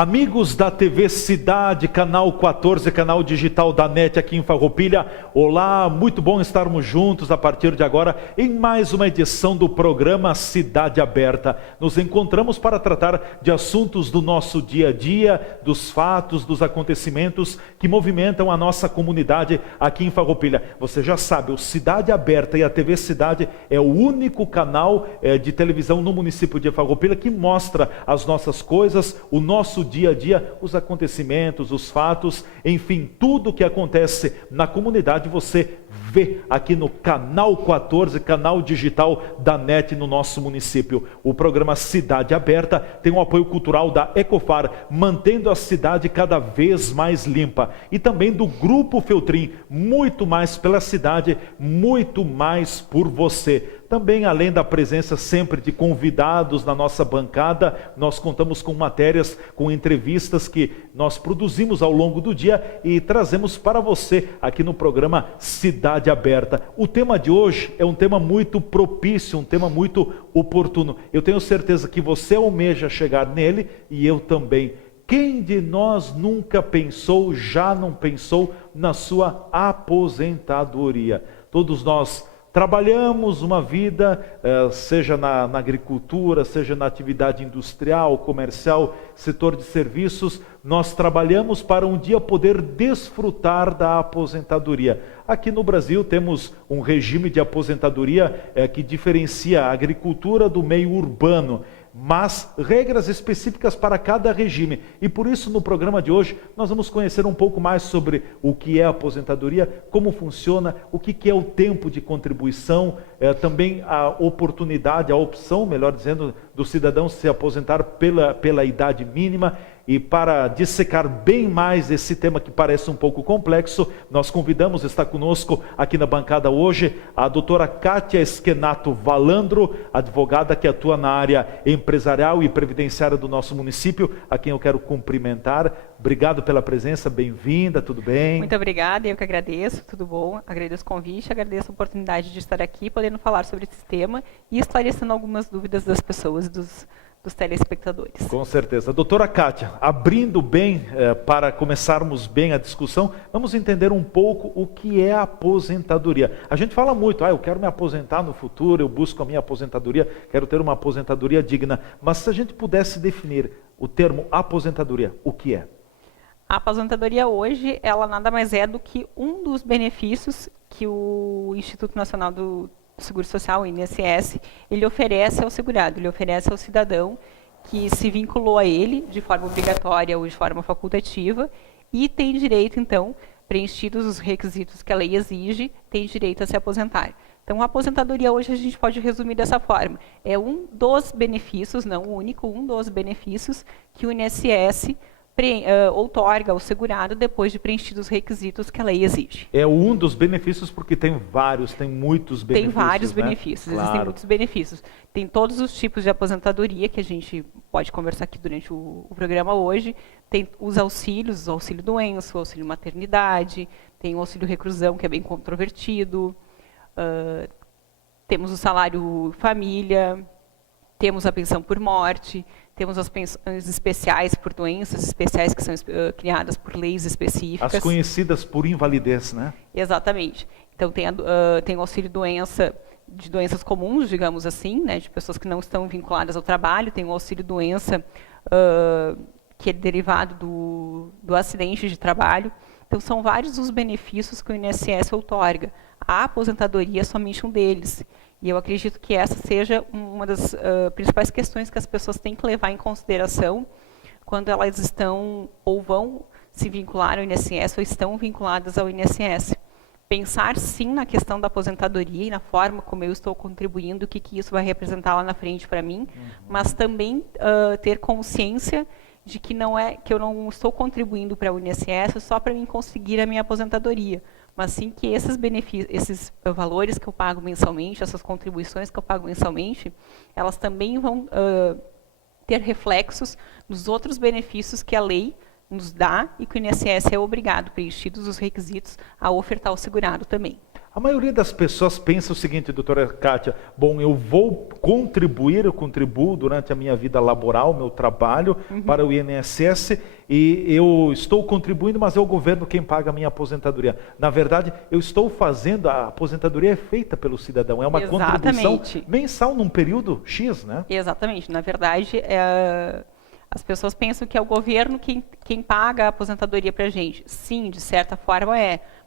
Amigos da TV Cidade, canal 14, canal digital da NET aqui em Farroupilha, olá, muito bom estarmos juntos a partir de agora em mais uma edição do programa Cidade Aberta. Nos encontramos para tratar de assuntos do nosso dia a dia, dos fatos, dos acontecimentos que movimentam a nossa comunidade aqui em Farroupilha. Você já sabe, o Cidade Aberta e a TV Cidade é o único canal de televisão no município de Farroupilha que mostra as nossas coisas, o nosso dia a dia, os acontecimentos, os fatos, enfim, tudo que acontece na comunidade você vê aqui no canal 14, canal digital da NET no nosso município. O programa Cidade Aberta tem um apoio cultural da Ecofar, mantendo a cidade cada vez mais limpa, e também do Grupo Feltrin, muito mais pela cidade, muito mais por você. Também, além da presença sempre de convidados na nossa bancada, nós contamos com matérias, com entrevistas que nós produzimos ao longo do dia e trazemos para você aqui no programa Cidade Aberta. O tema de hoje é um tema muito propício, um tema muito oportuno. Eu tenho certeza que você almeja chegar nele e eu também. Quem de nós nunca pensou, já não pensou na sua aposentadoria? Todos nós trabalhamos uma vida, seja na agricultura, seja na atividade industrial, comercial, setor de serviços, nós trabalhamos para um dia poder desfrutar da aposentadoria. Aqui no Brasil temos um regime de aposentadoria que diferencia a agricultura do meio urbano, mas regras específicas para cada regime. E por isso, no programa de hoje, nós vamos conhecer um pouco mais sobre o que é a aposentadoria, como funciona, o que é o tempo de contribuição, também a oportunidade, a opção, melhor dizendo, do cidadão se aposentar pela idade mínima. E para dissecar bem mais esse tema que parece um pouco complexo, nós convidamos, está conosco aqui na bancada hoje, a doutora Kátia Esquenato Valandro, advogada que atua na área empresarial e previdenciária do nosso município, a quem eu quero cumprimentar. Obrigado pela presença, bem-vinda, tudo bem? Muito obrigada, eu que agradeço, tudo bom? Agradeço o convite, agradeço a oportunidade de estar aqui, podendo falar sobre esse tema e esclarecendo algumas dúvidas das pessoas, dos telespectadores. Com certeza. Doutora Kátia, abrindo bem, para começarmos bem a discussão, vamos entender um pouco o que é a aposentadoria. A gente fala muito, eu quero me aposentar no futuro, eu busco a minha aposentadoria, quero ter uma aposentadoria digna, mas se a gente pudesse definir o termo aposentadoria, o que é? A aposentadoria hoje, ela nada mais é do que um dos benefícios que o Instituto Nacional do Seguro Social, o INSS, ele oferece ao segurado, ele oferece ao cidadão que se vinculou a ele de forma obrigatória ou de forma facultativa e tem direito, então, preenchidos os requisitos que a lei exige, tem direito a se aposentar. Então, a aposentadoria hoje a gente pode resumir dessa forma. É um dos benefícios, não o único, um dos benefícios que o INSS outorga ao segurado depois de preenchidos os requisitos que a lei exige. É um dos benefícios porque tem muitos benefícios. Tem vários benefícios, Claro. Existem muitos benefícios. Tem todos os tipos de aposentadoria que a gente pode conversar aqui durante o programa hoje. Tem os auxílios, o auxílio doença, o auxílio maternidade, tem o auxílio reclusão, que é bem controvertido, temos o salário família, temos a pensão por morte, temos as pensões especiais por doenças especiais que são criadas por leis específicas. As conhecidas por invalidez, né? Exatamente. Então tem o auxílio doença de doenças comuns, digamos assim, né, de pessoas que não estão vinculadas ao trabalho, tem o auxílio doença que é derivado do acidente de trabalho. Então são vários os benefícios que o INSS outorga. A aposentadoria é somente um deles. E eu acredito que essa seja uma das principais questões que as pessoas têm que levar em consideração quando elas estão ou vão se vincular ao INSS ou estão vinculadas ao INSS. Pensar sim na questão da aposentadoria e na forma como eu estou contribuindo, o que isso vai representar lá na frente para mim, mas também ter consciência de que eu não estou contribuindo para o INSS só para mim conseguir a minha aposentadoria, mas sim que esses benefícios, esses valores que eu pago mensalmente, essas contribuições que eu pago mensalmente, elas também vão ter reflexos nos outros benefícios que a lei nos dá e que o INSS é obrigado, preenchidos os requisitos, a ofertar ao segurado também. A maioria das pessoas pensa o seguinte, doutora Kátia, bom, eu vou contribuir, eu contribuo durante a minha vida laboral, meu trabalho para o INSS e eu estou contribuindo, mas é o governo quem paga a minha aposentadoria. Na verdade, eu estou fazendo, a aposentadoria é feita pelo cidadão, é uma contribuição mensal num período X, né? Exatamente, na verdade, as pessoas pensam que é o governo quem paga a aposentadoria para a gente. Sim, de certa forma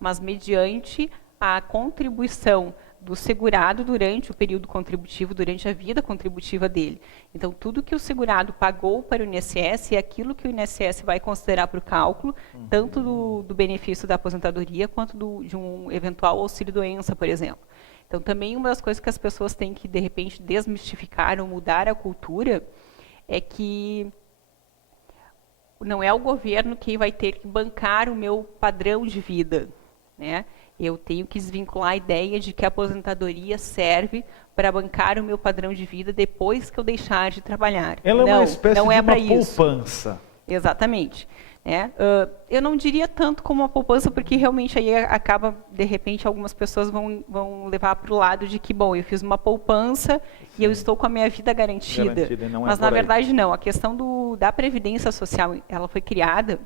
mas mediante a contribuição do segurado durante o período contributivo, durante a vida contributiva dele. Então, tudo que o segurado pagou para o INSS é aquilo que o INSS vai considerar para o cálculo, tanto do benefício da aposentadoria, quanto de um eventual auxílio-doença, por exemplo. Então, também uma das coisas que as pessoas têm que, de repente, desmistificar ou mudar a cultura é que não é o governo que vai ter que bancar o meu padrão de vida, né? Eu tenho que desvincular a ideia de que a aposentadoria serve para bancar o meu padrão de vida depois que eu deixar de trabalhar. Ela é uma espécie de uma poupança. Exatamente. Eu não diria tanto como uma poupança, porque realmente aí acaba, de repente, algumas pessoas vão levar para o lado de que, bom, eu fiz uma poupança e eu estou com a minha vida garantida. Mas, na verdade, não. A questão da Previdência Social, ela foi criada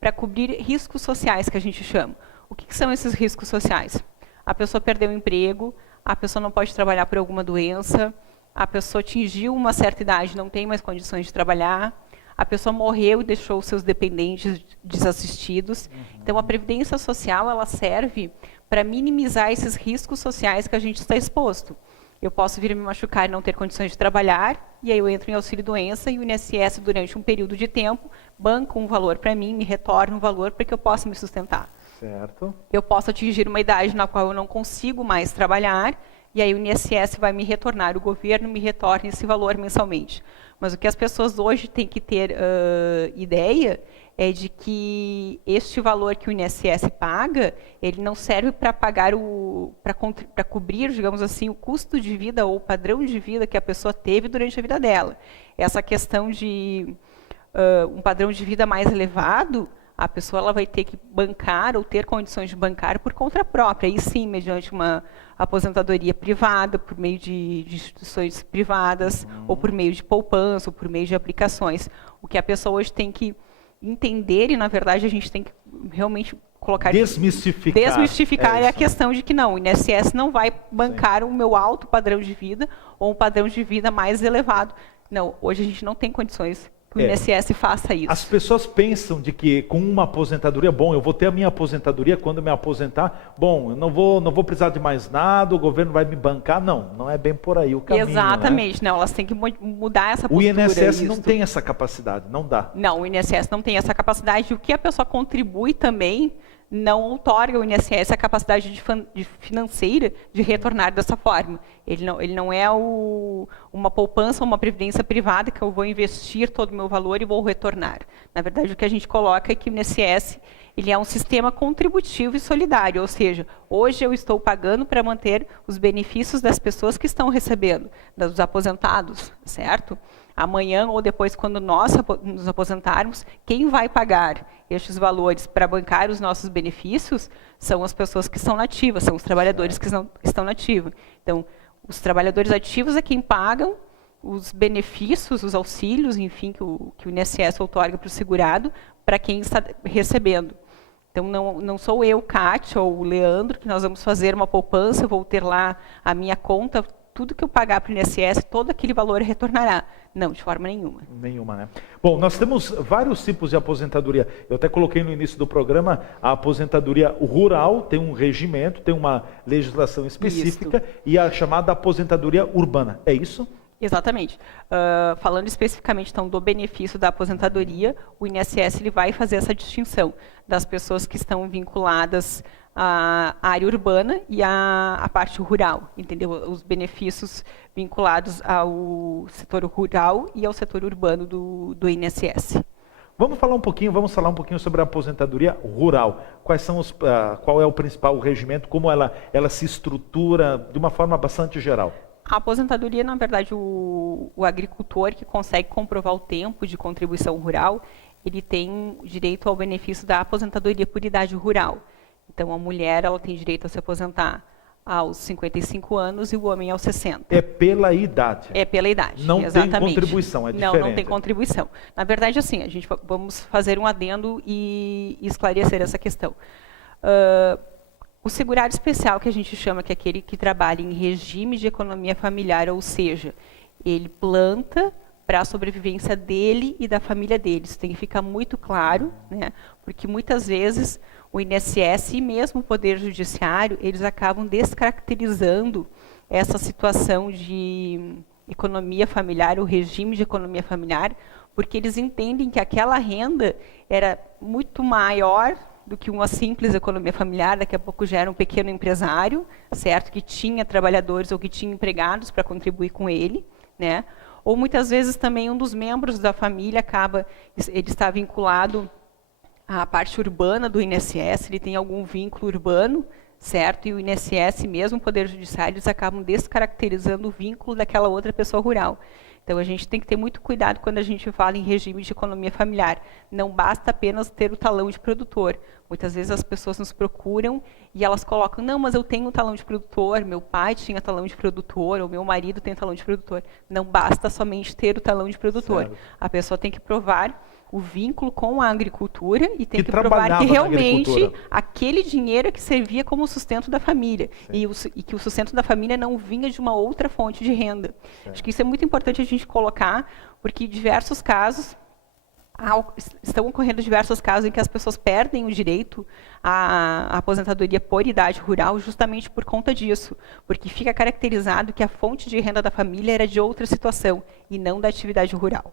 para cobrir riscos sociais, que a gente chama. O que são esses riscos sociais? A pessoa perdeu o emprego, a pessoa não pode trabalhar por alguma doença, a pessoa atingiu uma certa idade, não tem mais condições de trabalhar, a pessoa morreu e deixou seus dependentes desassistidos. Então, a Previdência Social, ela serve para minimizar esses riscos sociais que a gente está exposto. Eu posso vir a me machucar e não ter condições de trabalhar, e aí eu entro em auxílio-doença e o INSS, durante um período de tempo, banca um valor para mim, me retorna um valor para que eu possa me sustentar. Certo. Eu posso atingir uma idade na qual eu não consigo mais trabalhar, e aí o INSS vai me retornar, o governo me retorna esse valor mensalmente. Mas o que as pessoas hoje têm que ter ideia é de que este valor que o INSS paga, ele não serve para pagar para cobrir, digamos assim, o custo de vida ou o padrão de vida que a pessoa teve durante a vida dela. Essa questão de um padrão de vida mais elevado, a pessoa ela vai ter que bancar ou ter condições de bancar por conta própria, aí sim, mediante uma aposentadoria privada, por meio de instituições privadas, ou por meio de poupança, ou por meio de aplicações. O que a pessoa hoje tem que entender, e na verdade a gente tem que realmente colocar... Desmistificar é a questão de que não, o INSS não vai bancar o meu alto padrão de vida, ou um padrão de vida mais elevado. Não, hoje a gente não tem condições que o INSS faça isso. As pessoas pensam de que com uma aposentadoria, bom, eu vou ter a minha aposentadoria quando me aposentar, bom, eu não vou precisar de mais nada, o governo vai me bancar. Não é bem por aí o caminho. Exatamente, né? Não, elas têm que mudar essa postura. O INSS não tem essa capacidade, não dá. Não, o INSS não tem essa capacidade, e o que a pessoa contribui também não outorga ao INSS a capacidade financeira de retornar dessa forma. Ele não é uma poupança ou uma previdência privada que eu vou investir todo o meu valor e vou retornar. Na verdade, o que a gente coloca é que o INSS ele é um sistema contributivo e solidário, ou seja, hoje eu estou pagando para manter os benefícios das pessoas que estão recebendo, dos aposentados, certo? Amanhã ou depois, quando nós nos aposentarmos, quem vai pagar estes valores para bancar os nossos benefícios são as pessoas que estão nativas, são os trabalhadores que estão nativos. Então, os trabalhadores ativos é quem pagam os benefícios, os auxílios, enfim, que o INSS outorga para o segurado, para quem está recebendo. Então, não sou eu, Kátia, ou o Leandro, que nós vamos fazer uma poupança, vou ter lá a minha conta, tudo que eu pagar para o INSS, todo aquele valor retornará. Não, de forma nenhuma. Nenhuma, né? Bom, nós temos vários tipos de aposentadoria. Eu até coloquei no início do programa, a aposentadoria rural tem um regimento, tem uma legislação específica, isso. E a chamada aposentadoria urbana. É isso? Exatamente. Falando especificamente então, do benefício da aposentadoria, o INSS ele vai fazer essa distinção das pessoas que estão vinculadas à área urbana e à parte rural, entendeu? Os benefícios vinculados ao setor rural e ao setor urbano do INSS. Vamos falar um pouquinho sobre a aposentadoria rural. Qual é o principal regimento, como ela se estrutura de uma forma bastante geral? A aposentadoria, na verdade, o agricultor que consegue comprovar o tempo de contribuição rural, ele tem direito ao benefício da aposentadoria por idade rural. Então, a mulher ela tem direito a se aposentar aos 55 anos e o homem aos 60. É pela idade. É pela idade, não exatamente. Tem contribuição, é diferente. Não tem contribuição. Na verdade, assim, vamos fazer um adendo e esclarecer essa questão. O segurado especial, que a gente chama, que é aquele que trabalha em regime de economia familiar, ou seja, ele planta para a sobrevivência dele e da família dele. Isso tem que ficar muito claro, né? Porque muitas vezes o INSS e mesmo o Poder Judiciário, eles acabam descaracterizando essa situação de economia familiar, o regime de economia familiar, porque eles entendem que aquela renda era muito maior do que uma simples economia familiar. Daqui a pouco já era um pequeno empresário, certo? Que tinha trabalhadores ou que tinha empregados para contribuir com ele, né? Ou muitas vezes também um dos membros da família ele está vinculado à parte urbana do INSS, ele tem algum vínculo urbano, certo? E o INSS, mesmo o Poder Judiciário, eles acabam descaracterizando o vínculo daquela outra pessoa rural. Então, a gente tem que ter muito cuidado quando a gente fala em regime de economia familiar. Não basta apenas ter o talão de produtor. Muitas vezes as pessoas nos procuram e elas colocam, não, mas eu tenho um talão de produtor, meu pai tinha talão de produtor, ou meu marido tem talão de produtor. Não basta somente ter o talão de produtor. Certo. A pessoa tem que provar o vínculo com a agricultura e tem que provar que realmente aquele dinheiro é que servia como sustento da família e que o sustento da família não vinha de uma outra fonte de renda. Certo. Acho que isso é muito importante a gente colocar, porque diversos casos, estão ocorrendo diversos casos em que as pessoas perdem o direito à aposentadoria por idade rural justamente por conta disso, porque fica caracterizado que a fonte de renda da família era de outra situação e não da atividade rural.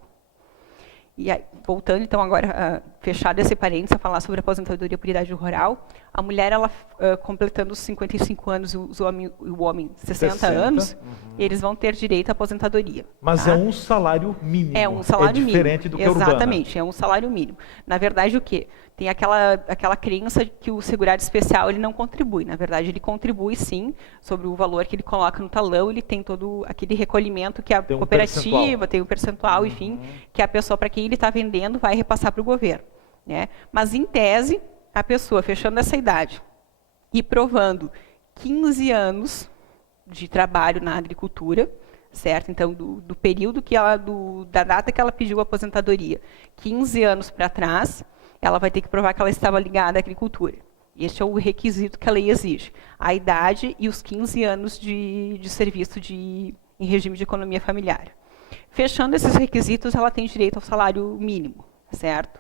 E aí, voltando, então, agora, fechado esse parênteses, a falar sobre a aposentadoria por idade rural, a mulher, ela completando os 55 anos e o homem 60 anos, eles vão ter direito à aposentadoria. Mas tá? É um salário mínimo. É um salário mínimo. É diferente do que a urbana. Exatamente, é um salário mínimo. Na verdade, o quê? Tem aquela crença que o segurado especial ele não contribui. Na verdade, ele contribui sim sobre o valor que ele coloca no talão, ele tem todo aquele recolhimento que a cooperativa tem um percentual, enfim, que a pessoa para quem ele está vendendo vai repassar para o governo. Né? Mas, em tese, a pessoa fechando essa idade e provando 15 anos de trabalho na agricultura, certo? Então, do período que da data que ela pediu a aposentadoria, 15 anos para trás, ela vai ter que provar que ela estava ligada à agricultura. Este é o requisito que a lei exige. A idade e os 15 anos de serviço em regime de economia familiar. Fechando esses requisitos, ela tem direito ao salário mínimo, certo?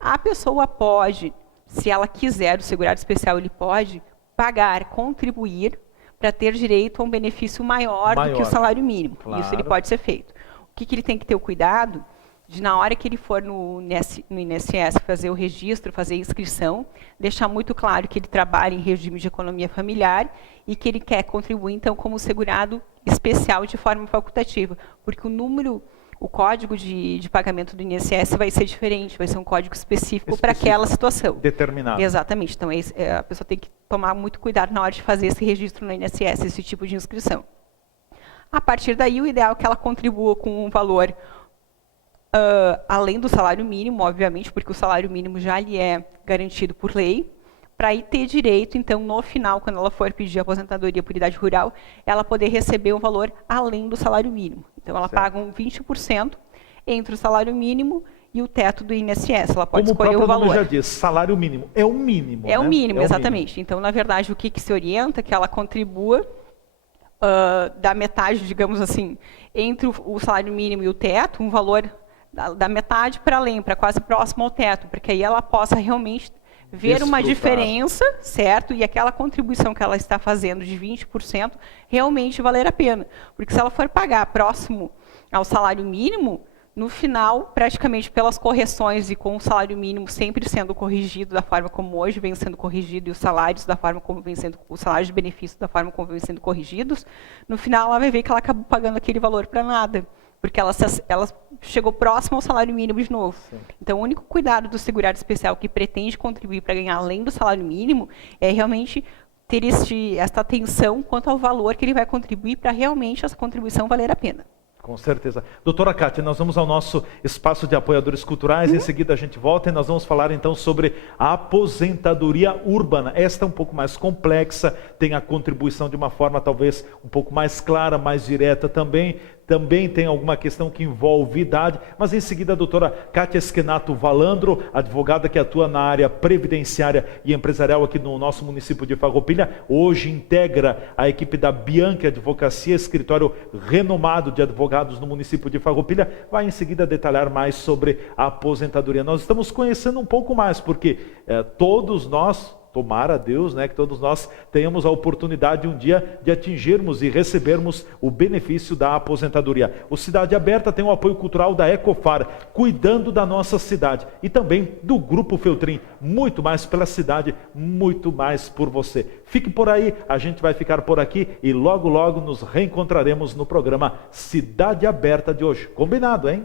A pessoa pode, se ela quiser, o segurado especial, ele pode pagar, contribuir para ter direito a um benefício maior do que o salário mínimo. Claro. Isso ele pode ser feito. O que ele tem que ter o cuidado de, na hora que ele for no INSS fazer o registro, fazer a inscrição, deixar muito claro que ele trabalha em regime de economia familiar e que ele quer contribuir, então, como segurado especial de forma facultativa, porque o código de pagamento do INSS vai ser diferente, vai ser um código específico para aquela situação. Determinado. Exatamente. Então, a pessoa tem que tomar muito cuidado na hora de fazer esse registro no INSS, esse tipo de inscrição. A partir daí, o ideal é que ela contribua com um valor além do salário mínimo, obviamente, porque o salário mínimo já lhe é garantido por lei, para aí ter direito, então, no final, quando ela for pedir a aposentadoria por idade rural, ela poder receber um valor além do salário mínimo. Então, ela paga um 20% entre o salário mínimo e o teto do INSS. Ela pode escolher o valor. Como o próprio nome já diz, salário mínimo. É o mínimo, É o mínimo, exatamente. Então, na verdade, o que se orienta é que ela contribua da metade, digamos assim, entre o salário mínimo e o teto, um valor da metade para além, para quase próximo ao teto, porque aí ela possa realmente ver uma diferença, certo? E aquela contribuição que ela está fazendo de 20% realmente valer a pena. Porque se ela for pagar próximo ao salário mínimo, no final, praticamente pelas correções e com o salário mínimo sempre sendo corrigido da forma como hoje vem sendo corrigido e os salários da forma como vem sendo, os salários de benefício da forma como vem sendo corrigidos, no final ela vai ver que ela acabou pagando aquele valor para nada. Porque ela chegou próximo ao salário mínimo de novo. Sim. Então, o único cuidado do segurado especial que pretende contribuir para ganhar além do salário mínimo é realmente ter esta atenção quanto ao valor que ele vai contribuir para realmente essa contribuição valer a pena. Com certeza. Doutora Kátia, nós vamos ao nosso espaço de apoiadores culturais, em seguida a gente volta e nós vamos falar então sobre a aposentadoria urbana. Esta é um pouco mais complexa, tem a contribuição de uma forma talvez um pouco mais clara, mais direta também. Também tem alguma questão que envolve idade, mas em seguida a doutora Kátia Schenato Valandro, advogada que atua na área previdenciária e empresarial aqui no nosso município de Farroupilha, hoje integra a equipe da Bianchi Advocacia, escritório renomado de advogados no município de Farroupilha, vai em seguida detalhar mais sobre a aposentadoria. Nós estamos conhecendo um pouco mais, porque todos nós, tomara a Deus, que todos nós tenhamos a oportunidade um dia de atingirmos e recebermos o benefício da aposentadoria. O Cidade Aberta tem o apoio cultural da Ecofar, cuidando da nossa cidade, e também do Grupo Feltrin, muito mais pela cidade, muito mais por você. Fique por aí, a gente vai ficar por aqui e logo logo nos reencontraremos no programa Cidade Aberta de hoje. Combinado, hein?